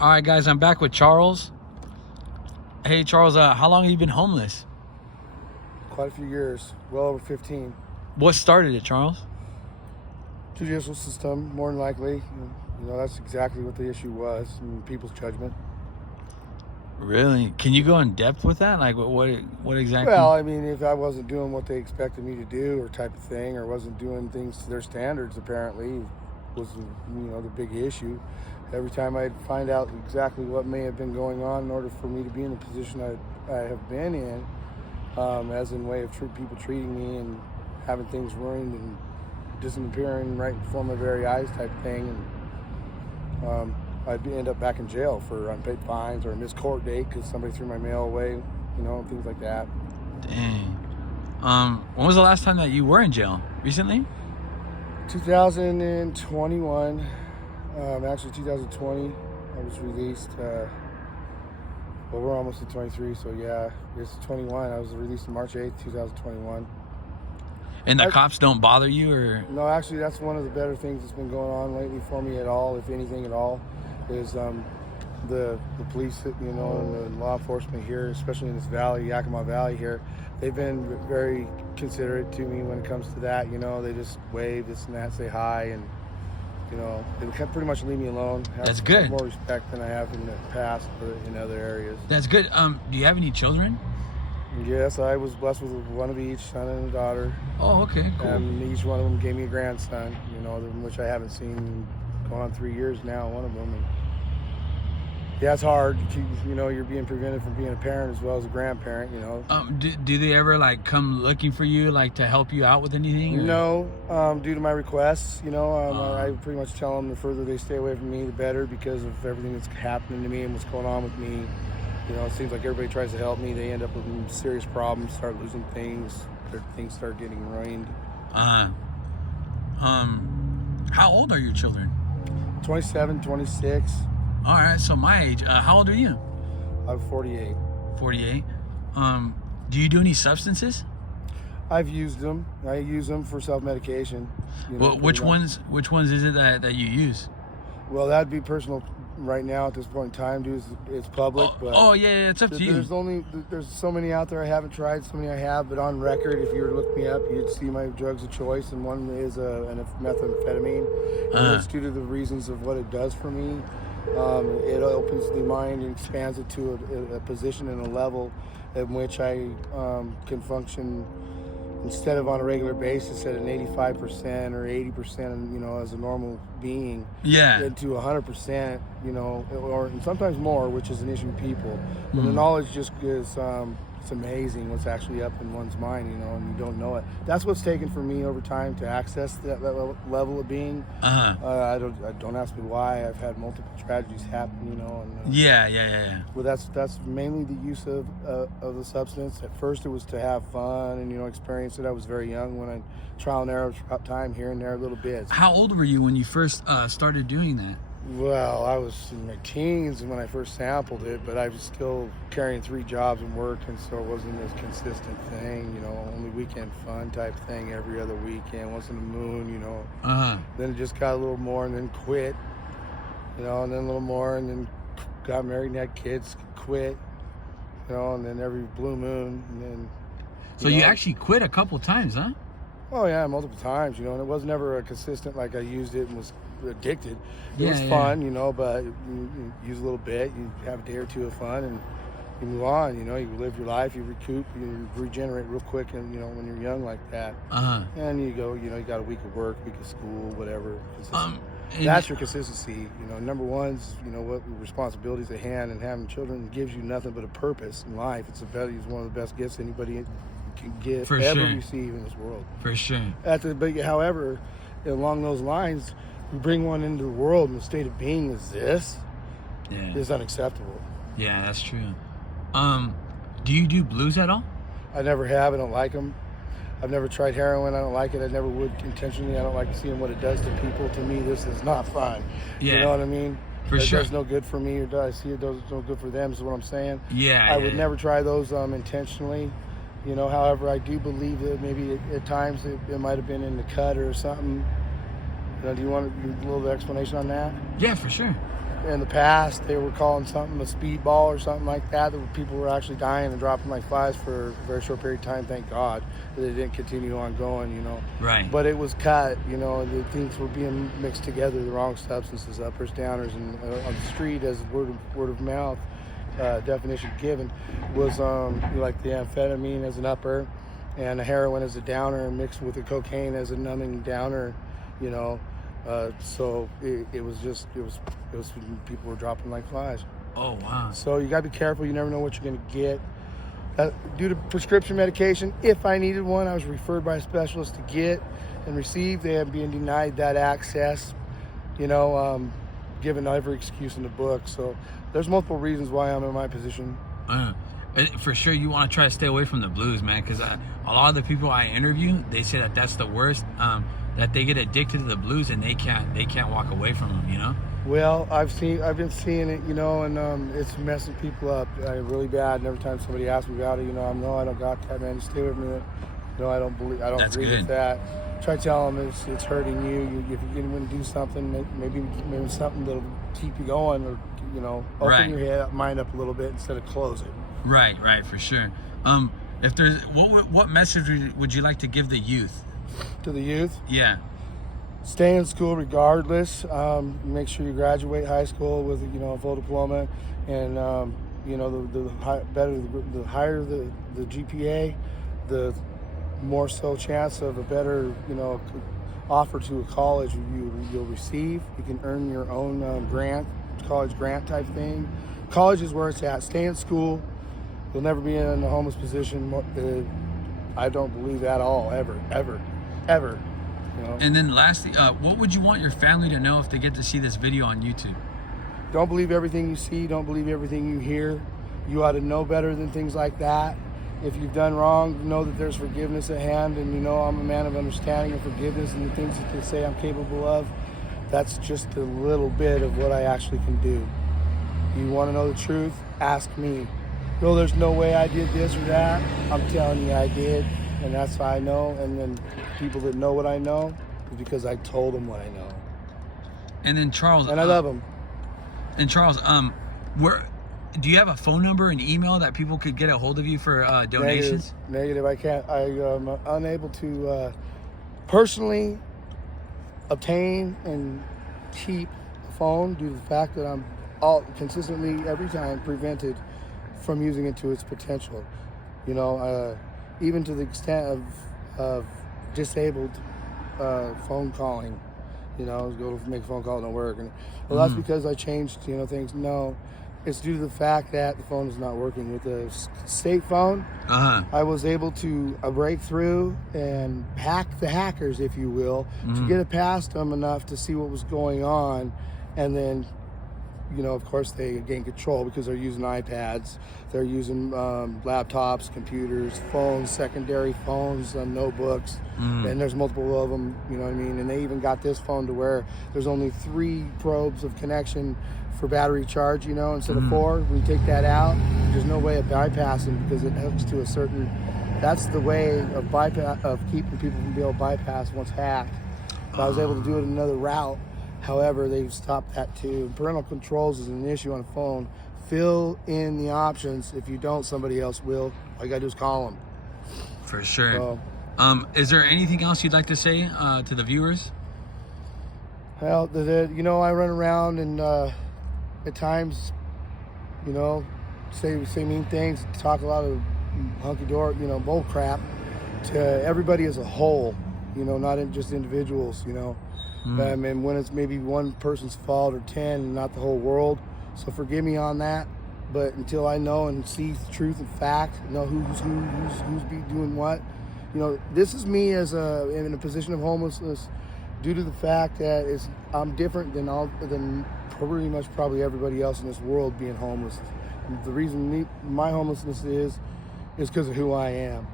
All right, guys, I'm back with Charles. Hey, Charles, how long have you been homeless? Quite a few years, well over 15. What started it, Charles? Judicial system, more than likely. That's exactly what the issue was, people's judgment. Really? Can you go in depth with that? Like, what exactly? Well, I mean, if I wasn't doing what they expected me to do or type of thing, or wasn't doing things to their standards, apparently, was, the big issue. Every time I'd find out exactly what may have been going on in order for me to be in the position I have been in, as in way of people treating me and having things ruined and disappearing right before my very eyes type thing. And I'd end up back in jail for unpaid fines or a missed court date because somebody threw my mail away, things like that. Dang. When was the last time that you were in jail? Recently? 2021. Actually, 2020, I was released. Well, we're almost at 23, so yeah, it's 21. I was released on March 8th, 2021. And the cops don't bother you, or? No, actually, that's one of the better things that's been going on lately for me at all, if anything at all, is the police, and the law enforcement here, especially in this valley, Yakima Valley here, they've been very considerate to me when it comes to that. They just wave this and that, say hi, and they pretty much leave me alone. That's good. More respect than I have in the past or in other areas. That's good. Do you have any children? Yes, I was blessed with one of each, son and a daughter. Oh, okay, cool. And each one of them gave me a grandson, which I haven't seen going on 3 years now, one of them. And yeah, it's hard. You're being prevented from being a parent as well as a grandparent, Do they ever, come looking for you, to help you out with anything? Or? No, due to my requests, I pretty much tell them the further they stay away from me, the better, because of everything that's happening to me and what's going on with me. It seems like everybody tries to help me. They end up with serious problems, start losing things, things start getting ruined. How old are your children? 27, 26. All right, so my age. How old are you? I'm 48. 48. Do you do any substances? I've used them. I use them for self-medication. Well, which ones is it that you use? Well, that'd be personal right now at this point in time, dude. It's public. Yeah, it's up to you. There's so many out there I haven't tried, so many I have, but on record, if you were to look me up, you'd see my drugs of choice, and one is a methamphetamine. And it's due to the reasons of what it does for me. It opens the mind and expands it to a position and a level in which I can function instead of on a regular basis at an 85% or 80%, as a normal being, into 100%, or sometimes more, which is an issue with people. And the knowledge just is, it's amazing what's actually up in one's mind, and you don't know it. That's what's taken for me over time to access that level of being. I don't ask me why. I've had multiple tragedies happen, Yeah. Well, that's mainly the use of the substance. At first, it was to have fun and experience it. I was very young when I trial and error time here and there, little bits. How old were you when you first started doing that? Well, I was in my teens when I first sampled it, but I was still carrying 3 jobs and working, so it wasn't this consistent thing, only weekend fun type thing every other weekend, once in a moon, Then it just got a little more and then quit, and then a little more and then got married and had kids, quit, and then every blue moon, and then... So you actually quit a couple times, huh? Oh, yeah, multiple times, and it was never a consistent, like I used it and was addicted. It was fun, but you use a little bit, you have a day or two of fun, and you move on. You live your life, you recoup, you regenerate real quick, and when you're young like that. And you go, you got a week of work, week of school, whatever. That's your consistency. Number one's what responsibilities at hand, and having children gives you nothing but a purpose in life. It's one of the best gifts anybody can give, receive in this world. For sure. But however, along those lines, we bring one into the world in the state of being is unacceptable. Yeah, that's true. Do you do blues at all? I never have. I don't like them. I've never tried heroin. I don't like it. I never would intentionally. I don't like seeing what it does to people. To me, this is not fun. Yeah. You know what I mean? For sure. It does no good for me, or does I see it does no good for them, is what I'm saying. Yeah. I would never try those intentionally. However, I do believe that maybe at times it might have been in the cut or something. Do you want a little explanation on that? Yeah, for sure. in the past they were calling something a speedball or something like that. People were actually dying and dropping like flies for a very short period of time. Thank God that they didn't continue on going, you know. Right. But it was cut, you know, and the things were being mixed together, the wrong substances, uppers, downers, and on the street, as word of mouth definition given, was like the amphetamine as an upper, and the heroin as a downer, mixed with the cocaine as a numbing downer, you know. So it was people were dropping like flies. Oh, wow. So you got to be careful. You never know what you're going to get. Due to prescription medication, if I needed one, I was referred by a specialist to get and receive. They have been denied that access, you know, given every excuse in the book. So there's multiple reasons why I'm in my position. For sure, you want to try to stay away from the blues, man, because a lot of the people I interview, they say that that's the worst. That they get addicted to the blues and they can't walk away from them, you know. Well, I've been seeing it, you know, and it's messing people up really bad. And every time somebody asks me about it, you know, I don't got that, man. Just stay with me. You know, I don't That's agree good. with that. Try to tell them it's hurting you. If you're going to do something, maybe something that'll keep you going, or, you know, open your mind up a little bit instead of close it. Right, for sure. If there's what message would you like to give the youth? To the youth? Yeah. Stay in school regardless. Make sure you graduate high school with, you know, a full diploma, and you know, the higher the GPA, the more so chance of a better, you know, offer to a college you'll receive. You can earn your own college grant type thing. College is where it's at. Stay in school. You'll never be in a homeless position. I don't believe at all, ever. You know? And then lastly, what would you want your family to know if they get to see this video on YouTube? Don't believe everything you see. Don't believe everything you hear. You ought to know better than things like that. If you've done wrong, know that there's forgiveness at hand, and you know I'm a man of understanding and forgiveness, and the things that they say I'm capable of, that's just a little bit of what I actually can do. You want to know the truth? Ask me. No, there's no way I did this or that. I'm telling you I did, and that's why I know. And then people that know what I know is because I told them what I know. And then Charles, and I love them. And Charles, where do you have a phone number and email that people could get a hold of you for donations? Negative. I can't. I'm unable to personally obtain and keep a phone due to the fact that I'm consistently every time prevented from using it to its potential. You know, even to the extent of disabled phone calling. You know, go to make a phone call, it don't work. And well, that's because I changed, you know, things. No, it's due to the fact that the phone is not working. With the state phone, I was able to break through and hack the hackers, if you will, to get it past them enough to see what was going on, and then, you know, of course, they gain control because they're using iPads, they're using laptops, computers, phones, secondary phones, notebooks, and there's multiple of them, you know what I mean? And they even got this phone to where there's only 3 probes of connection for battery charge, you know, instead of 4. When you take that out, there's no way of bypassing because it hooks to a certain, that's the way of keeping people from being able to bypass once hacked. But I was able to do it another route. However, they've stopped that too. Parental controls is an issue on a phone. Fill in the options. If you don't, somebody else will. All you gotta do is call them. For sure. Is there anything else you'd like to say to the viewers? Well, you know, I run around and at times, you know, say mean things, talk a lot of hunky-dory, you know, bull crap to everybody as a whole. You know, not just individuals. You know. I mean, when it's maybe one person's fault or 10 and not the whole world. So forgive me on that. But until I know and see truth and fact, know who's be doing what, you know, this is me as in a position of homelessness due to the fact that I'm different than probably everybody else in this world being homeless. And the reason my homelessness is because of who I am.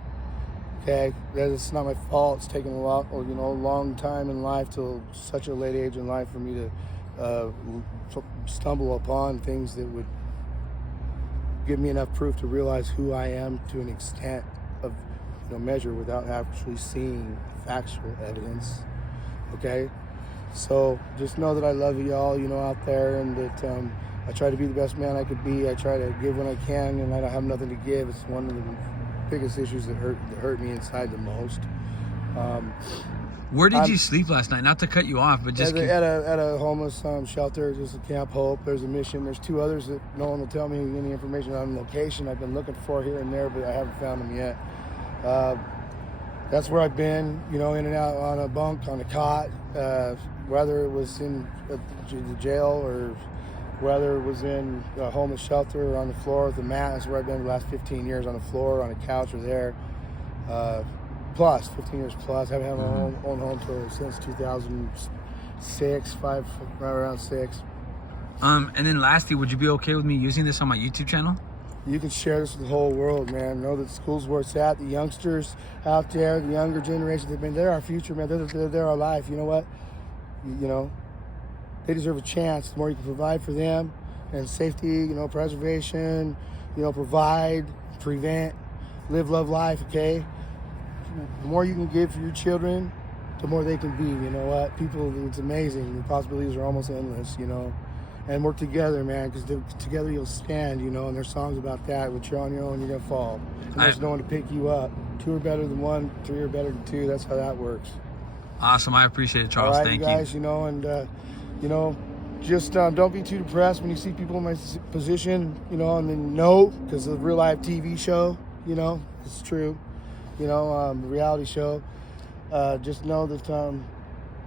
Okay, that's not my fault. It's taken a long time in life till such a late age in life for me to stumble upon things that would give me enough proof to realize who I am to an extent of, you know, measure without actually seeing factual evidence. Okay, So just know that I love you all, you know, out there, and that I try to be the best man I could be. I try to give when I can, and I don't have nothing to give. It's one of the biggest issues that hurt me inside the most. Where did you sleep last night? Not to cut you off, but just at a homeless shelter, just a Camp Hope. There's a Mission. There's 2 others that no one will tell me any information on location. I've been looking for here and there, but I haven't found them yet. That's where I've been, you know, in and out on a bunk, on a cot, whether it was in the jail or whether it was in a homeless shelter or on the floor with a mat. That's where I've been the last 15 years, on the floor, on a couch, or there. 15 years plus. I haven't had my own home since 2006, right around 6. And then lastly, would you be okay with me using this on my YouTube channel? You can share this with the whole world, man. Know that school's where it's at. The youngsters out there, the younger generation, they're our future, man. They're our life. You know what? You know, they deserve a chance. The more you can provide for them, and safety, you know, preservation, you know, provide, prevent, live, love life, okay? The more you can give for your children, the more they can be. You know what? People, it's amazing. The possibilities are almost endless, you know? And work together, man, because together you'll stand, you know, and there's songs about that. But you're on your own, you're going to fall. And there's no one to pick you up. 2 are better than 1, 3 are better than 2. That's how that works. Awesome. I appreciate it, Charles. All right, Thank you guys, you know, and, you know, just don't be too depressed when you see people in my position, you know, and then know, because of the real life TV show, you know, it's true, you know, the reality show. Just know that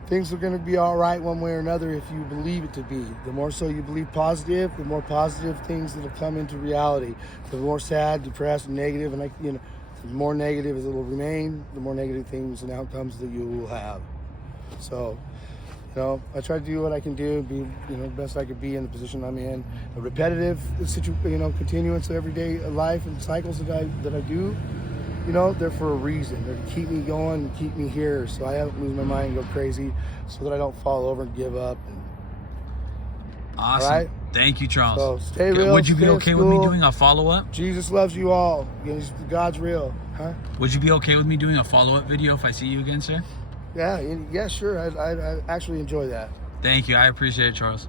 things are going to be all right one way or another if you believe it to be. The more so you believe positive, the more positive things that'll come into reality. The more sad, depressed, and negative, and you know, the more negative as it'll remain, the more negative things and outcomes that you will have. So, you know, I try to do what I can do, be, you know, the best I could be in the position I'm in. A repetitive, you know, continuance of everyday life and cycles that I do. You know, they're for a reason. They're to keep me going and keep me here, so I don't lose my mind and go crazy, so that I don't fall over and give up. Awesome. All right? Thank you, Charles. So stay real. Would you be stay okay with me doing a follow-up? Jesus loves you all. God's real. Huh? Would you be okay with me doing a follow-up video if I see you again, sir? Yeah, sure. I actually enjoy that. Thank you. I appreciate it, Charles.